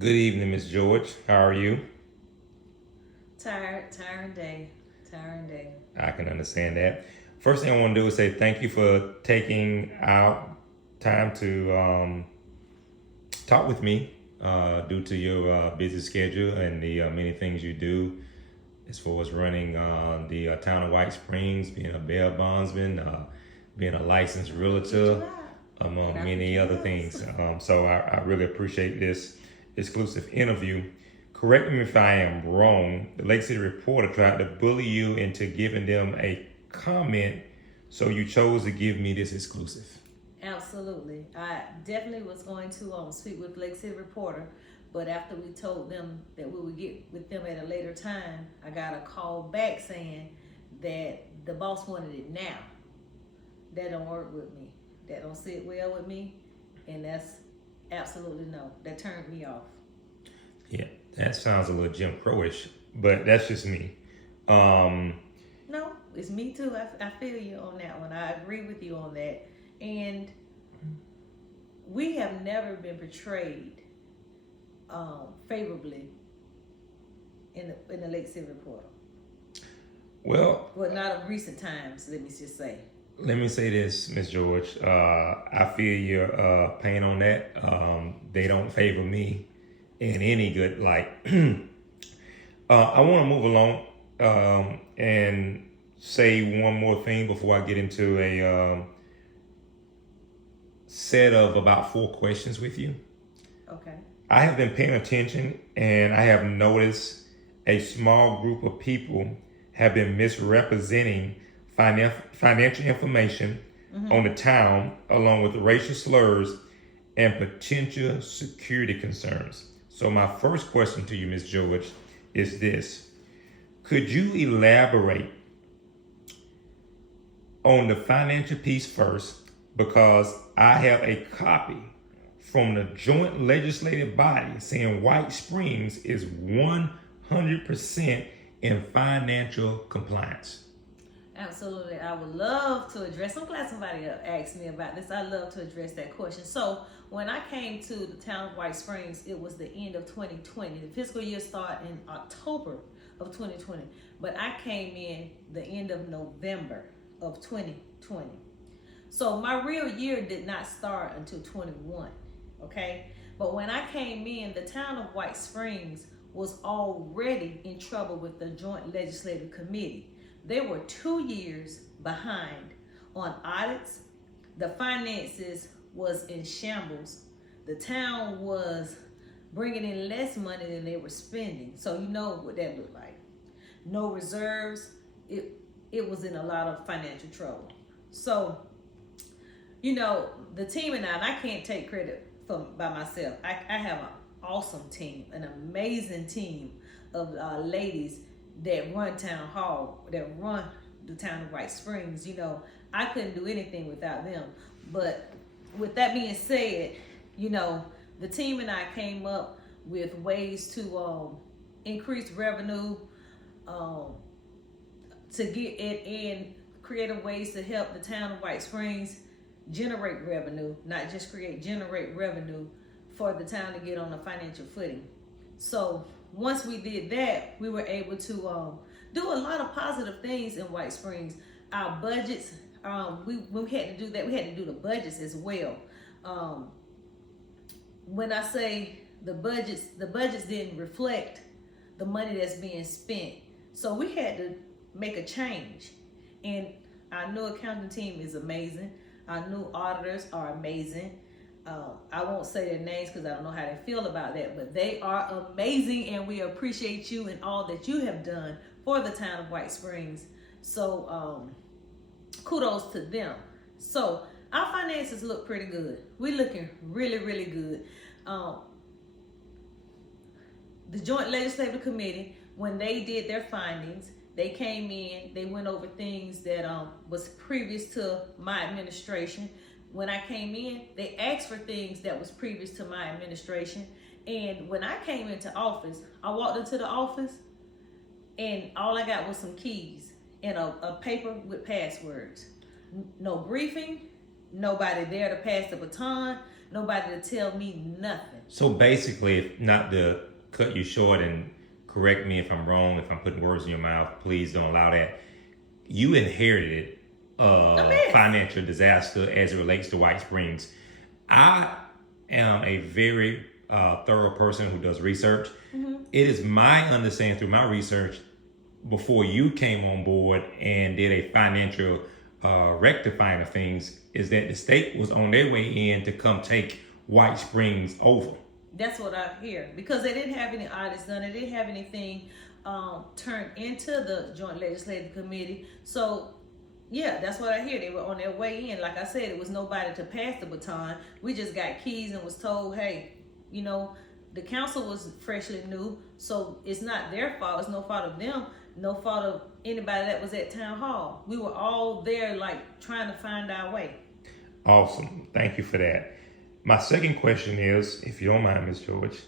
Good evening, Miss George. How are you? Tiring day, tiring day. I can understand that. First thing I want to do is say thank you for taking out time to talk with me due to your busy schedule and the many things you do as far as running the town of White Springs, being a bail bondsman, being a licensed Get realtor, you out. Did among I many forget other else? things. So I really appreciate this exclusive interview. Correct me if I am wrong. The Lake City Reporter tried to bully you into giving them a comment, so you chose to give me this exclusive. Absolutely. I definitely was going to speak with Lake City Reporter, but after we told them that we would get with them at a later time, I got a call back saying that the boss wanted it now. That don't work with me. That don't sit well with me, and that's absolutely no. That turned me off. Yeah, that sounds a little Jim Crowish, but that's just me. Um, No, it's me too. I feel you on that one. I agree with you on that. And we have never been portrayed favorably in the Lake City Reporter. well, Well, not of recent times. Let me just say. let me say this, Miss George. I feel your pain on that. They don't favor me in any good light. I want to move along and say one more thing before I get into a set of about four questions with you. Okay. I have been paying attention and I have noticed a small group of people have been misrepresenting financial information on the town along with racial slurs and potential security concerns. So, my first question to you, Ms. George, is this: could you elaborate on the financial piece first? Because I have a copy from the joint legislative body saying White Springs is 100% in financial compliance. Absolutely. I would love to address. I'm glad somebody asked me about this. I love to address that question. So, when I came to the town of White Springs, it was the end of 2020. The fiscal year started in October of 2020, but I came in the end of November of 2020. So, my real year did not start until 21. Okay? But when I came in, the town of White Springs was already in trouble with the Joint Legislative Committee. They were 2 years behind on audits. The finances was in shambles. The town was bringing in less money than they were spending. So you know what that looked like. No reserves. It was in a lot of financial trouble. So the team and I can't take credit for by myself. I have an awesome team, an amazing team of ladies that run town hall, that run the town of White Springs. I couldn't do anything without them. But with that being said, the team and I came up with ways to increase revenue, um, to get it in creative ways to help the town of White Springs generate revenue, not just generate revenue for the town to get on a financial footing. So once we did that, we were able to do a lot of positive things in White Springs. Our budgets, we had to do that. We had to do the budgets as well. Um, when I say the budgets didn't reflect the money that's being spent. So we had to make a change. And our new accounting team is amazing. Our new auditors are amazing. I won't say their names because I don't know how they feel about that, but they are amazing, and we appreciate you and all that you have done for the town of White Springs. So kudos to them. So our finances look pretty good. We're looking really, really good. The Joint Legislative Committee, when they did their findings, they came in, they went over things that was previous to my administration. When I came in, they asked for things that was previous to my administration. And when I came into office, I walked into the office and all I got was some keys and a paper with passwords. No briefing, nobody there to pass the baton, nobody to tell me nothing. So basically, if not to cut you short and correct me if I'm wrong, if I'm putting words in your mouth, please don't allow that. You inherited financial disaster as it relates to White Springs. I am a very thorough person who does research. It is my understanding through my research before you came on board and did a financial rectifying of things is that the state was on their way in to come take White Springs over. That's what I hear, because they didn't have any audits done. They didn't have anything turned into the Joint Legislative Committee. So, yeah, that's what I hear. They were on their way in. Like I said, it was nobody to pass the baton. We just got keys and was told, hey, you know, the council was freshly new, so it's not their fault. It's no fault of them. No fault of anybody that was at town hall. We were all there, like, trying to find our way. Awesome. Thank you for that. My second question is, if you don't mind, Ms. George,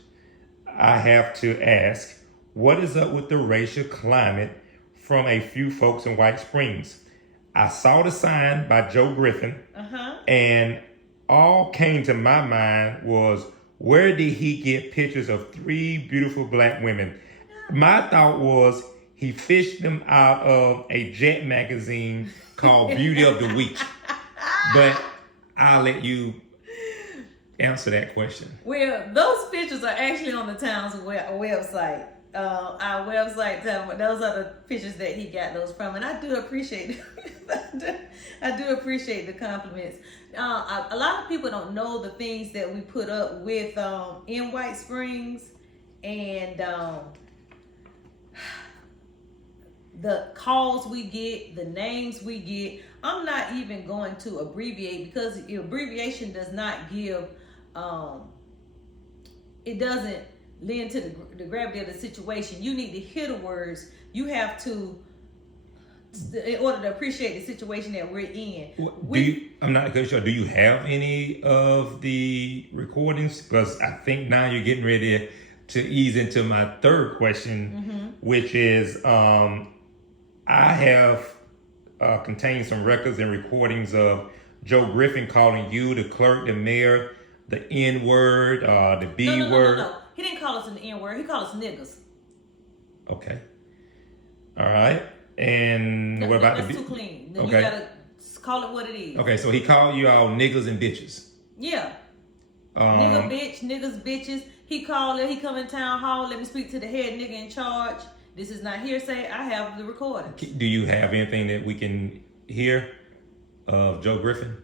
I have to ask, what is up with the racial climate from a few folks in White Springs? I saw the sign by Joe Griffin, and all came to my mind was, where did he get pictures of 3 beautiful black women? My thought was, he fished them out of a Jet magazine called Beauty of the Week. But I'll let you answer that question. Well, those pictures are actually on the town's website. Our website, those are the pictures that he got those from, and I do appreciate I do appreciate the compliments. A lot of people don't know the things that we put up with in White Springs, and the calls we get, the names we get. I'm not even going to abbreviate, because abbreviation does not give, it doesn't lend to the gravity of the situation. You need to hear the words. You have to, in order to appreciate the situation that we're in. I'm not sure, do you have any of the recordings? Because I think now you're getting ready to ease into my third question, which is, I have contained some records and recordings of Joe Griffin calling you, the clerk, the mayor, the N-word, the B-word. No. He didn't call us an N-word. He called us niggas. Okay. All right. And what about that's too clean. Okay. You gotta call it what it is. Okay, so he called you all niggas and bitches. Yeah. Nigga, bitch, niggas, bitches. He called it. He come in town hall. Let me speak to the head nigga in charge. This is not hearsay. I have the recording. Do you have anything that we can hear of Joe Griffin?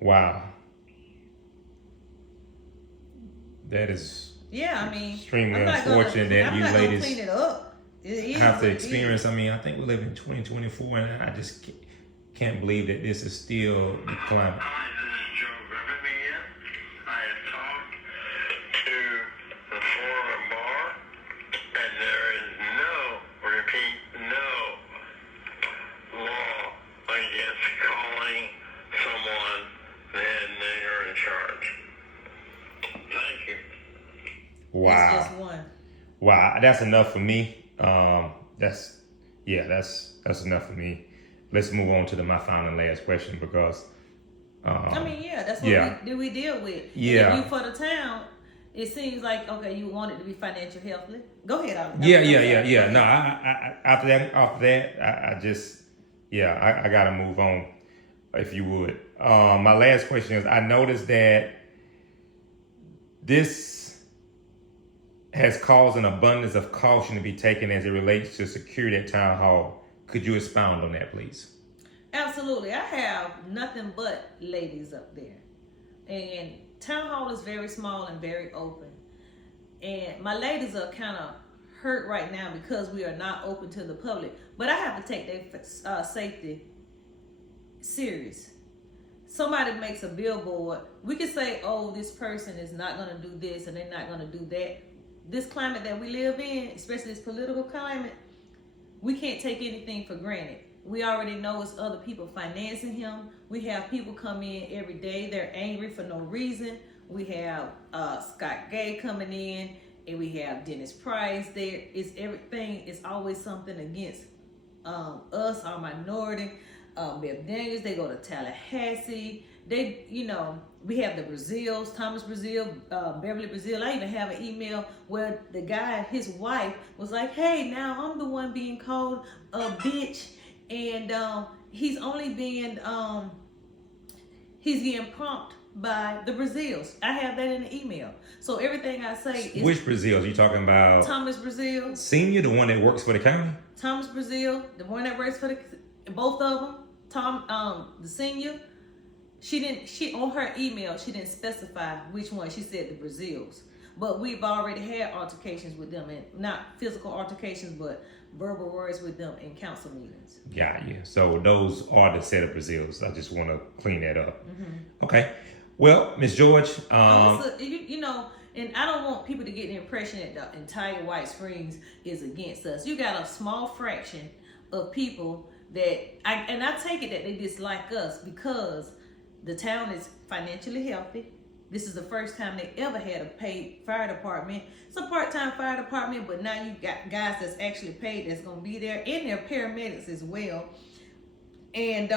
Wow. That is extremely unfortunate that you ladies clean it up. have to experience. I mean, I think we live in 2024, and I just can't believe that this is still the climate. Hi, this is Joe Griffin again. I had talked to the former bar, and there is no law against calling someone the head nigger in charge. Thank you. Wow. It's just one. Wow, that's enough for me. That's enough for me. Let's move on to my final and last question, because that's what we deal with. Yeah. And you for the town, it seems like, okay, you want it to be financial healthy. Go ahead, Ollie. Yeah. No, I after that, I gotta move on, if you would. My last question is, I noticed that this has caused an abundance of caution to be taken as it relates to security at Town Hall. Could you expound on that, please? Absolutely. I have nothing but ladies up there. And Town Hall is very small and very open. And my ladies are kind of hurt right now because we are not open to the public. But I have to take their safety serious. Somebody makes a billboard, we can say, oh, this person is not going to do this and they're not going to do that. This climate that we live in, especially this political climate, we can't take anything for granted. We already know it's other people financing him. We have people come in every day. They're angry for no reason. We have Scott Gay coming in, and we have Dennis Price there. It's everything. It's always something against us, our minority. Bev Daniels, they go to Tallahassee. They, we have the Brazils, Thomas Brazil, Beverly Brazil. I even have an email where the guy, his wife, was like, "Hey, now I'm the one being called a bitch," and he's only being he's getting prompted by the Brazils. I have that in the email. So everything I say is Which Brazils? You talking about Thomas Brazil, Senior, the one that works for the county? Thomas Brazil, the one that works for both of them. The senior. She on her email, she didn't specify which one. She said the Brazils. But we've already had altercations with them, and not physical altercations, but verbal words with them in council meetings. Yeah. So those are the set of Brazils. I just want to clean that up. Okay. Well, Ms. George, Also, and I don't want people to get the impression that the entire White Springs is against us. You got a small fraction of people that I take it that they dislike us because the town is financially healthy. This is the first time they ever had a paid fire department. It's a part-time fire department, but now you got guys that's actually paid that's going to be there, and they're paramedics as well. And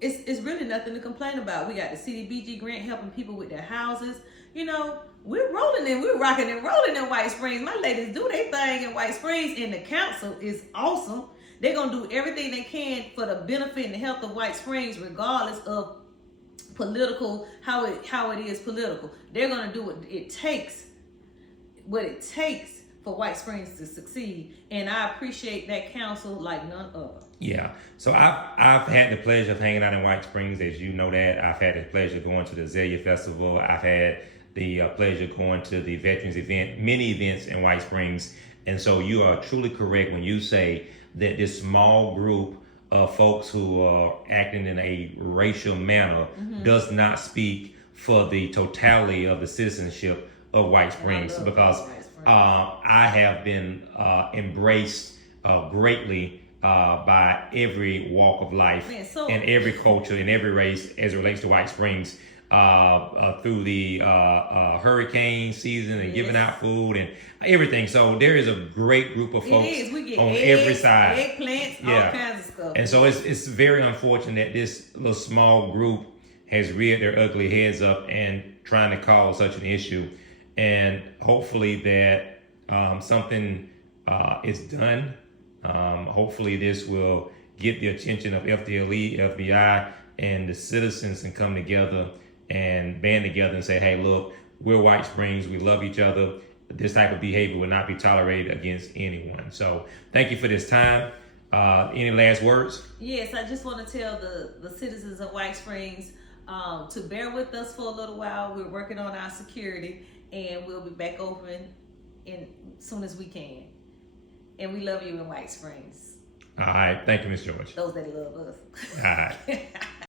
it's really nothing to complain about. We got the CDBG grant helping people with their houses. We're rocking and rolling in White Springs. My ladies do their thing in White Springs, and the council is awesome. They're going to do everything they can for the benefit and the health of White Springs, regardless of political, how it is political. They're going to do what it takes for White Springs to succeed. And I appreciate that council like none other. yeah. So I've had the pleasure of hanging out in White Springs, as you know that. I've had the pleasure of going to the Azalea Festival. I've had the pleasure of going to the Veterans event, many events in White Springs. And so you are truly correct when you say that this small group of folks who are acting in a racial manner does not speak for the totality of the citizenship of White Springs, because I have been embraced greatly by every walk of life and every culture and every race as it relates to White Springs through the hurricane season and giving out food and everything. So there is a great group of folks on every side. Eggplants, all kinds of stuff. And so it's very unfortunate that this little small group has reared their ugly heads up and trying to cause such an issue. And hopefully that something is done. Hopefully this will get the attention of FDLE, FBI, and the citizens and come together and band together and say, hey, look, we're White Springs. We love each other. This type of behavior will not be tolerated against anyone. So thank you for this time. Any last words? Yes, I just want to tell the citizens of White Springs to bear with us for a little while. We're working on our security, and we'll be back open as soon as we can. And we love you in White Springs. All right. Thank you, Ms. George. Those that love us. All right.